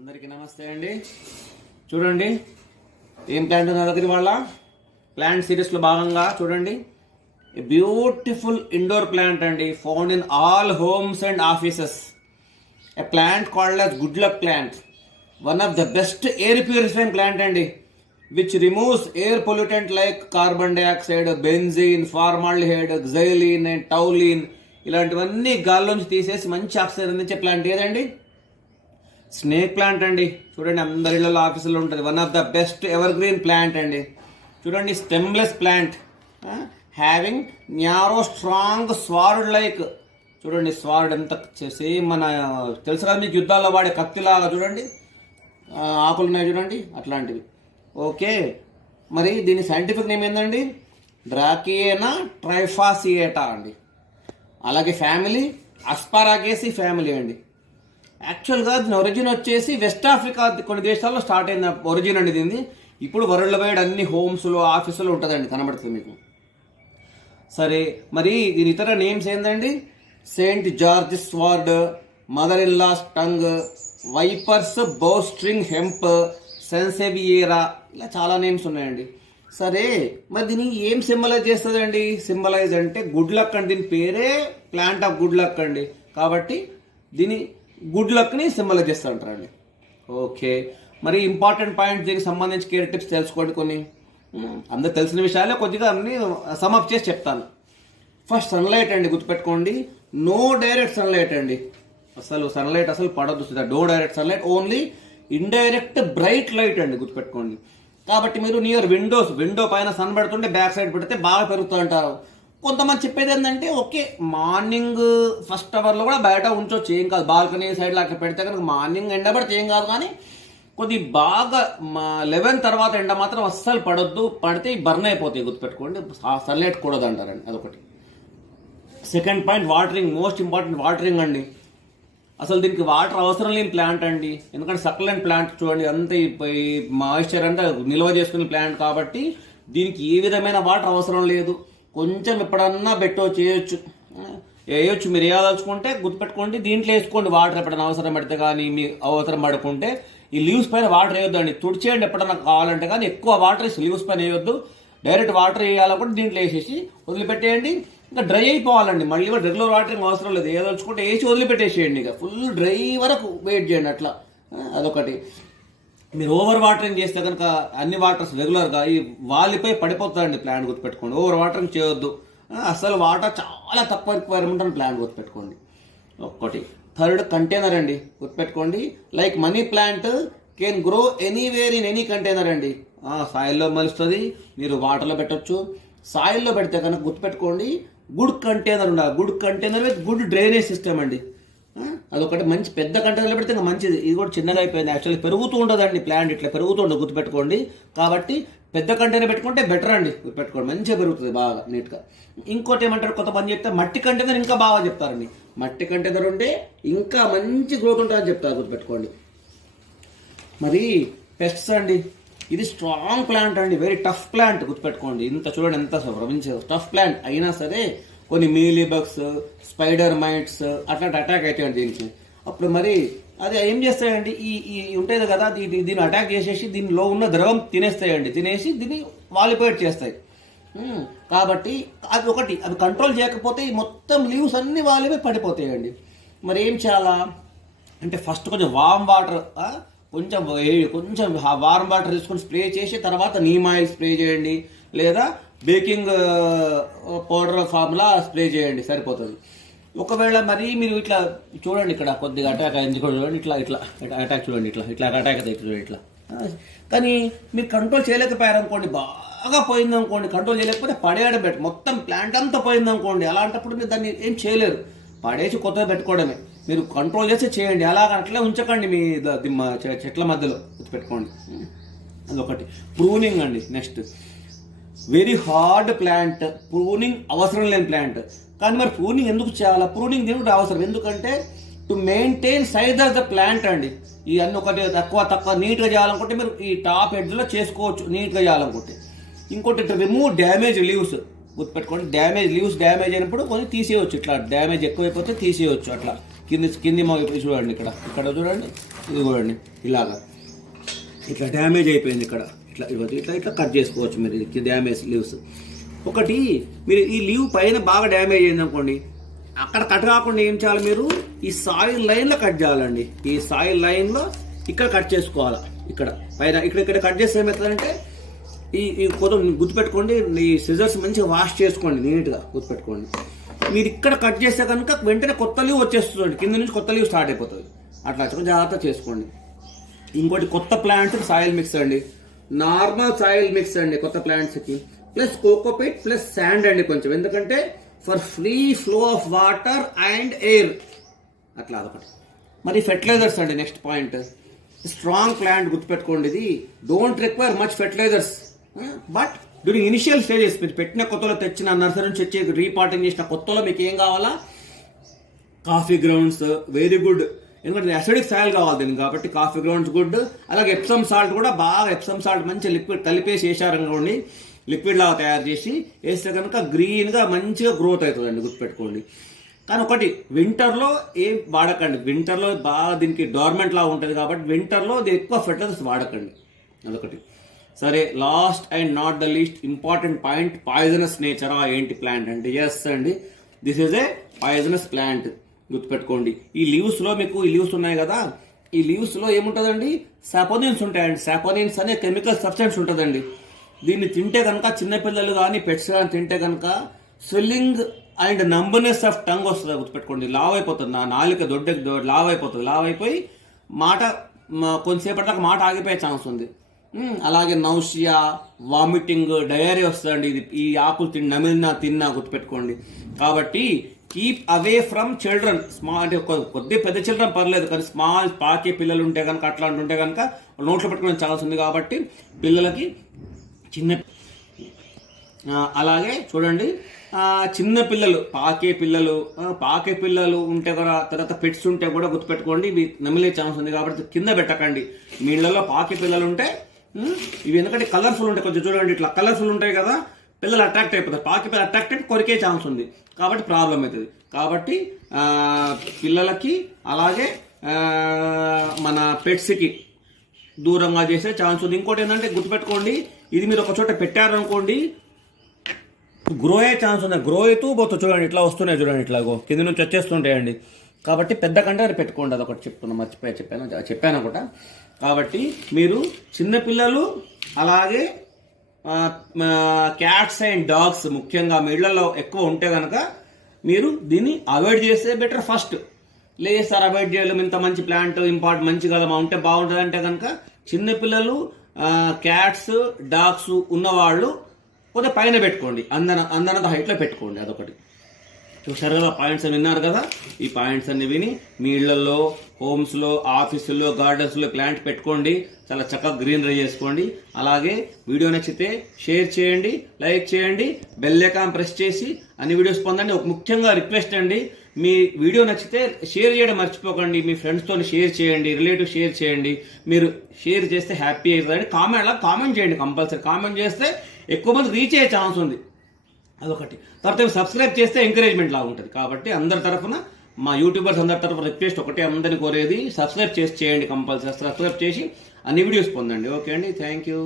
అందరికీ నమస్తే అండి. చూడండి ఏం ప్లాంట్ నా దగ్గర వాళ్ళ ప్లాంట్ సిరీస్లో భాగంగా చూడండి బ్యూటిఫుల్ ఇండోర్ ప్లాంట్ అండి, found in all homes and offices. A plant called as good luck plant, one of the best air purifying plant అండి, which removes air pollutant like carbon dioxide, benzene, formaldehyde, xylene and toluene ఇలాంటివన్నీ గాల్లోంచి తీసేసి మంచి oxygen అందించే plant ఏదండి? Snake plant అండి. చూడండి అందరి ఇళ్ళలో ఆఫీసులో ఉంటుంది. One of the best evergreen plant అండి. చూడండి stemless plant, having narrow strong sword like. చూడండి స్వార్డ్ ఎంత సేమ్ మన తెలుసు కదా మీకు, యుద్ధాల్లో వాడే కత్తిలాగా చూడండి ఆకులు ఉన్నాయి చూడండి అట్లాంటివి. ఓకే, మరి దీని సైంటిఫిక్ నేమ్ ఏంటండి? డ్రాకియేనా ట్రైఫాసియేటా అండి. అలాగే ఫ్యామిలీ అస్పారాగేసి ఫ్యామిలీ అండి. యాక్చువల్గా దీని ఒరిజిన్ వచ్చేసి వెస్ట్ ఆఫ్రికా కొన్ని దేశాల్లో స్టార్ట్ అయింది ఒరిజిన్ అండి దీన్ని. ఇప్పుడు వరల్డ్ వైడ్ అన్ని హోమ్స్లో ఆఫీసులో ఉంటుందండి, కనబడుతుంది మీకు. సరే, మరి దీని ఇతర నేమ్స్ ఏంటండి? Saint George sword, mother in law's tongue, viper's bowstring hemp, sansevieria, ఇలా చాలా నేమ్స్ ఉన్నాయండి. సరే, మరి దీన్ని ఏం సింబలైజ్ చేస్తుందండి? సింబలైజ్ అంటే గుడ్ లక్ అండి. దీని పేరే ప్లాంట్ ఆఫ్ గుడ్ లక్ అండి, కాబట్టి దీని గుడ్ లక్ని సింబలైజ్ చేస్తూ ఉంటారండి. ఓకే, మరి ఇంపార్టెంట్ పాయింట్స్ దీనికి సంబంధించి కేర్ టిప్స్ తెలుసుకోండి కొన్ని. అందరు తెలిసిన విషయాలే కొద్దిగా అన్ని సమప్ చేసి చెప్తాను. ఫస్ట్ సన్లైట్ అండి, గుర్తుపెట్టుకోండి. నో డైరెక్ట్ సన్లైట్ అండి, అసలు సన్లైట్ అసలు పడద్దు. No direct sunlight, only indirect bright light అండి, గుర్తుపెట్టుకోండి. కాబట్టి మీరు నియర్ విండో పైన సన్ పడుతుంటే బ్యాక్ సైడ్ పెడితే బాగా పెరుగుతూ అంటారు. కొంతమంది చెప్పేది ఏంటంటే ఓకే మార్నింగ్ ఫస్ట్ అవర్లో కూడా బయట ఉంచవచ్చు, ఏం కాదు. బాల్కనీ సైడ్లో అక్కడ పెడితే కనుక మార్నింగ్ ఎండ పడితే ఏం కాదు, కానీ కొద్ది బాగా 11 తర్వాత ఎండ మాత్రం అస్సలు పడొద్దు. పడితే బర్న్ అయిపోతాయి, గుర్తుపెట్టుకోండి. సన్లైట్ కూడదు అంటారండి, అదొకటి. Second point watering, most important watering అండి. అసలు దీనికి వాటర్ అవసరం లేని ప్లాంట్ అండి, ఎందుకంటే సక్యులెంట్ ప్లాంట్ చూడండి అంత ఈ మాయిశ్చర్ అంతా నిల్వ చేసుకునే ప్లాంట్ కాబట్టి దీనికి ఏ విధమైన వాటర్ అవసరం లేదు. కొంచెం ఎప్పుడన్నా చేయొచ్చు, మీరు వేయదలుచుకుంటే గుర్తుపెట్టుకోండి దీంట్లో వేసుకోండి వాటర్. ఎప్పుడైనా అవసరం పడితే కానీ మీ అవసరం పడుకుంటే ఈ లీవ్స్ పైన వాటర్ వేయొద్దండి, తుడిచేయండి ఎప్పుడన్నా కావాలంటే. కానీ ఎక్కువ వాటర్ లీవ్స్ పైన వేయొద్దు, డైరెక్ట్ వాటర్ వేయాలనుకుంటే దీంట్లో వేసేసి వదిలిపెట్టేయండి. ఇంకా డ్రై అయిపోవాలండి, మళ్ళీ కూడా రెగ్యులర్ వాటరింగ్ అవసరం లేదు. ఏదలుచుకుంటే వేసి వదిలిపెట్టేసేయండి, ఇక ఫుల్ డ్రై వరకు వెయిట్ చేయండి అట్లా. అదొకటి. మీరు ఓవర్ వాటరింగ్ చేస్తే కనుక అన్ని వాటర్స్ రెగ్యులర్గా ఈ వాలిపై పడిపోతుందండి ప్లాంట్, గుర్తుపెట్టుకోండి. ఓవర్ వాటరింగ్ చేయొద్దు, అసలు వాటర్ చాలా తక్కువ రిక్వైర్మెంట్ అని ప్లాంట్, గుర్తుపెట్టుకోండి. ఒక్కటి. థర్డ్ కంటైనర్ అండి, గుర్తుపెట్టుకోండి. Like money plant can grow anywhere in any container అండి. సాయిల్లో మలుస్తుంది, మీరు వాటర్లో పెట్టచ్చు. సాయిల్లో పెడితే కనుక గుర్తుపెట్టుకోండి గుడ్ కంటైనర్ ఉండాలి. Good container with good drainage system అండి. అదొకటి. మంచి పెద్ద కంటైనర్లో పెడితే ఇంకా మంచిది. ఇది కూడా చిన్నగా అయిపోయింది, యాక్చువల్లీ పెరుగుతూ ఉంటుందండి ప్లాంట్, ఇట్లా పెరుగుతూ ఉండదు, గుర్తుపెట్టుకోండి. కాబట్టి పెద్ద కంటైనర్ పెట్టుకుంటే బెటర్ అండి, గుర్తుపెట్టుకోండి. మంచిగా పెరుగుతుంది బాగా నీట్గా. ఇంకోటి ఏమంటారు కొంతమంది చెప్తే మట్టి కంటైనర్ ఇంకా బాగా చెప్తారండి. మట్టి కంటైనర్ ఉంటే ఇంకా మంచి గ్రోత్ ఉంటుందని చెప్తారు, గుర్తుపెట్టుకోండి. మరి పెస్ట్స్ అండి, ఇది స్ట్రాంగ్ ప్లాంట్ అండి, వెరీ టఫ్ ప్లాంట్, గుర్తుపెట్టుకోండి. ఇంత చూడండి ఎంత ప్రపంచం టఫ్ ప్లాంట్ అయినా సరే కొన్ని మీలీ బగ్స్, స్పైడర్ మైట్స్ అట్లాంటి అటాక్ అవుతాయండి దీనికి. అప్పుడు మరి అది ఏం చేస్తాయండి, ఈ ఉంటుంది కదా దీన్ని అటాక్ చేసేసి దీనిలో ఉన్న ద్రవం తినేస్తాయండి, తినేసి దీన్ని వాలిపోయేట్ చేస్తాయి. కాబట్టి అది ఒకటి, అది కంట్రోల్ చేయకపోతే మొత్తం లీవ్స్ అన్ని వాలిపోయి పడిపోతాయండి. మరి ఏం చేయాలా అంటే ఫస్ట్ కొంచెం వామ్ వాటర్, కొంచెం వార్మ్ వాటర్ తీసుకొని స్ప్రే చేసి తర్వాత నీమ్ ఆయిల్ స్ప్రే చేయండి, లేదా బేకింగ్ పౌడర్ ఫార్ములా స్ప్రే చేయండి, సరిపోతుంది. ఒకవేళ మరి మీరు ఇట్లా చూడండి, ఇక్కడ కొద్దిగా అటాక్ అయింది చూడండి, ఇట్లా అటాక్ చూడండి, ఇట్లా అటాక్ అవుతుంది చూడండి ఇట్లా. కానీ మీరు కంట్రోల్ చేయలేకపోయారనుకోండి, బాగా పోయిందనుకోండి, కంట్రోల్ చేయలేకపోతే పడేయడం బెటర్. మొత్తం ప్లాంట్ అంతా పోయిందనుకోండి, అలాంటప్పుడు మీరు దాన్ని ఏం చేయలేరు, పడేసి కొత్తగా పెట్టుకోవడమే. మీరు కంట్రోల్ చేస్తే చేయండి, అలాగ అట్లా ఉంచకండి మీ చెట్ల మధ్యలో, గుర్తుపెట్టుకోండి. అదొకటి. ప్రూనింగ్ అండి next. Very hard plant, pruning అవసరం లేని ప్లాంట్. కానీ మరి ప్రూనింగ్ ఎందుకు చేయాలా? ప్రూనింగ్ దీనికి అవసరం, ఎందుకంటే to maintain size of the plant అండి. ఈ అన్ని ఒకటి తక్కువ నీట్గా చేయాలనుకుంటే మీరు ఈ టాప్ ఎడ్జ్లో చేసుకోవచ్చు, నీట్గా చేయాలనుకుంటే. ఇంకోటి రిమూవ్ డ్యామేజ్ లీవ్స్, గుర్తుపెట్టుకోండి. లీవ్స్ డ్యామేజ్ అయినప్పుడు కొంచెం తీసేయవచ్చు, ఇట్లా డ్యామేజ్ ఎక్కువైపోతే తీసేయవచ్చు అట్లా. కింది చూడండి, ఇక్కడ చూడండి, ఇది చూడండి, ఇలాగా ఇట్లా డ్యామేజ్ అయిపోయింది. ఇక్కడ ఇట్లా కట్ చేసుకోవచ్చు మీరు, ఇది డ్యామేజ్ లీవ్స్. ఒకటి మీరు ఈ లీవ్ పైన బాగా డ్యామేజ్ అయింది అనుకోండి, అక్కడ కట్ కాకుండా ఏం చేయాలి, మీరు ఈ సాయిల్ లైన్లో కట్ చేయాలండి. ఈ సాయిల్ లైన్లో ఇక్కడ కట్ చేసుకోవాలి. ఇక్కడ పైన ఇక్కడ కట్ చేస్తే ఏమవుతుందంటే ఈ కొంచెం గుర్తుపెట్టుకోండి, ఈ సిజర్స్ మంచిగా వాష్ చేసుకోండి, నీట్గా గుర్తుపెట్టుకోండి. మీరు ఇక్కడ కట్ చేస్తే కనుక వెంటనే కొత్త లీవ్ వచ్చేస్తుంది, కింద నుంచి కొత్త లీవ్ స్టార్ట్ అయిపోతుంది. అట్లా జాగ్రత్త చేసుకోండి. ఇంకోటి కొత్త ప్లాంట్ సాయిల్ మిక్స్ అండి, నార్మల్ సాయిల్ మిక్స్ అండి కొత్త ప్లాంట్స్కి, ప్లస్ కోకోపీట్ ప్లస్ శాండ్ అండి కొంచెం, ఎందుకంటే for free flow of water and air అట్లా అదొకటి. మరి ఫెర్టిలైజర్స్ అండి నెక్స్ట్ పాయింట్. స్ట్రాంగ్ ప్లాంట్ గుర్తుపెట్టుకోండి, ఇది don't require much fertilizers, but during initial stages మీరు పెట్టిన కొత్తలో తెచ్చిన నర్సరీ నుంచి వచ్చి రీపాటింగ్ చేసిన కొత్తలో మీకు ఏం కావాలా, కాఫీ గ్రౌండ్స్ వెరీ గుడ్, ఎందుకంటే అసిడిక్ సాయిల్ కావాలి దీనికి, కాబట్టి కాఫీ గ్రౌండ్స్ గుడ్. అలాగే ఎప్సమ్ సాల్ట్ కూడా బాగా, ఎప్సమ్ సాల్ట్ మంచి లిక్విడ్ కలిపేసి వేసారనుకోండి, లిక్విడ్ లాగా తయారు చేసి వేస్తే కనుక గ్రీన్గా మంచిగా గ్రోత్ అవుతుందండి, గుర్తుపెట్టుకోండి. కానీ ఒకటి వింటర్లో ఏం వాడకండి, వింటర్లో బాగా దీనికి డోర్మెంట్ లాగా ఉంటుంది కాబట్టి వింటర్లో ఎక్కువ ఫెర్టిలైజర్స్ వాడకండి, అదొకటి. సరే, last and not the least important point, poisonous నేచరా ఏంటి ప్లాంట్ అంటే, ఎస్ అండి, this is a poisonous plant, గుర్తుపెట్టుకోండి. ఈ లీవ్స్లో మీకు ఈ లీవ్స్ ఉన్నాయి కదా, ఈ లీవ్స్లో ఏముంటుందండి, సాపోనిన్స్ ఉంటాయండి. సాపోనిన్స్ అనే కెమికల్ సబ్స్టెన్స్ ఉంటుందండి. దీన్ని తింటే కనుక చిన్నపిల్లలు కానీ పెట్స్ కానీ తింటే కనుక swelling and numbness of tongue వస్తుంది, గుర్తుపెట్టుకోండి. లావ్ అయిపోతుంది, నా నాలుక లావ్ అయిపోతుంది, లావ్ అయిపోయి మాట కొంతసేపటి దాకా మాట ఆగిపోయే ఛాన్స్ ఉంది. అలాగే నౌషియా, వామిటింగ్, డయేరియా వస్తుందండి ఇది ఈ ఆకులు తిన్నా, గుర్తుపెట్టుకోండి. కాబట్టి keep away from children, small అంటే కొద్దిగా పెద్ద చిల్డ్రన్ పర్లేదు, కానీ స్మాల్ పాకే పిల్లలు ఉంటే కనుక అట్లాంటి ఉంటే కనుక నోట్లో పెట్టుకునే ఛాన్స్ ఉంది. కాబట్టి పిల్లలకి అలాగే చూడండి, చిన్న పిల్లలు పాకే పిల్లలు ఉంటే కూడా, తర్వాత పెట్స్ ఉంటే కూడా గుర్తుపెట్టుకోండి, ఇవి నమిలే ఛాన్స్ ఉంది. కాబట్టి కింద పెట్టకండి. మీ ఇళ్లలో పాకే పిల్లలు ఉంటే ఇవి ఎందుకంటే కలర్ఫుల్ ఉంటాయి, కొంచెం చూడండి ఇట్లా కలర్ఫుల్ ఉంటాయి కదా, పిల్లలు అట్రాక్ట్ అయిపోతారు. పాకి పిల్లలు అట్రాక్ట్ అయితే కొరికే ఛాన్స్ ఉంది, కాబట్టి ప్రాబ్లం అవుతుంది. కాబట్టి పిల్లలకి అలాగే మన పెట్స్కి దూరంగా చేసే ఛాన్స్ ఉంది. ఇంకోటి ఏంటంటే గుర్తుపెట్టుకోండి, ఇది మీరు ఒక చోట పెట్టారనుకోండి గ్రో అయ్యే ఛాన్స్ ఉంది, గ్రో అవుతూ పోతుంది. చూడండి ఇట్లా వస్తున్నాయి, చూడండి ఇట్లాగో కింద నుంచి వచ్చేస్తుంటాయండి. కాబట్టి పెద్ద కంటే పెట్టుకోండి, అదొకటి చెప్తున్నా, చెప్పాను కూడా. కాబట్టి మీరు చిన్నపిల్లలు అలాగే క్యాట్స్ అండ్ డాగ్స్ ముఖ్యంగా మీ ఇళ్లలో ఎక్కువ ఉంటే కనుక మీరు దీన్ని అవాయిడ్ చేస్తే బెటర్. ఫస్ట్ లేదు సార్ అవాయిడ్ చేయలేము, ఇంత మంచి ప్లాంట్ మంచి కదా ఉంటే బాగుంటుంది అంటే కనుక చిన్నపిల్లలు, క్యాట్స్, డాగ్స్ ఉన్నవాళ్ళు కొద్దిగా పైన పెట్టుకోండి, అందనంత హైట్లో పెట్టుకోండి, అదొకటి. చూసారు కదా పాయింట్స్ అని విన్నారు కదా, ఈ పాయింట్స్ అన్ని విని మీ ఇళ్లలో, హోమ్స్లో, ఆఫీసుల్లో, గార్డెన్స్లో ప్లాంట్ పెట్టుకోండి, చాలా చక్కగా గ్రీనరీ చేసుకోండి. అలాగే వీడియో నచ్చితే షేర్ చేయండి, లైక్ చేయండి, బెల్ ఐకాన్ ప్రెస్ చేసి అన్ని వీడియోస్ పొందండి. ఒక ముఖ్యంగా రిక్వెస్ట్ అండి, మీ వీడియో నచ్చితే షేర్ చేయడం మర్చిపోకండి, మీ ఫ్రెండ్స్తో షేర్ చేయండి, రిలేటివ్ షేర్ చేయండి. మీరు షేర్ చేస్తే హ్యాపీ అవుతుందండి. కామెంట్ చేయండి, కంపల్సరీ కామెంట్ చేస్తే ఎక్కువ మంది రీచ్ అయ్యే ఛాన్స్ ఉంది, అదొకటి. తర్వాత సబ్స్క్రైబ్ చేస్తే ఎంకరేజ్మెంట్ లాగా ఉంటుంది. కాబట్టి అందరి తరఫున, మా యూట్యూబర్స్ అందరి తరఫున రిక్వెస్ట్ ఒకటే, అందరిని కోరేది సబ్స్క్రైబ్ చేయండి, కంపల్సరీ సబ్స్క్రైబ్ చేసి అన్ని వీడియోస్ పొందండి. ఓకే అండి, థ్యాంక్ యూ.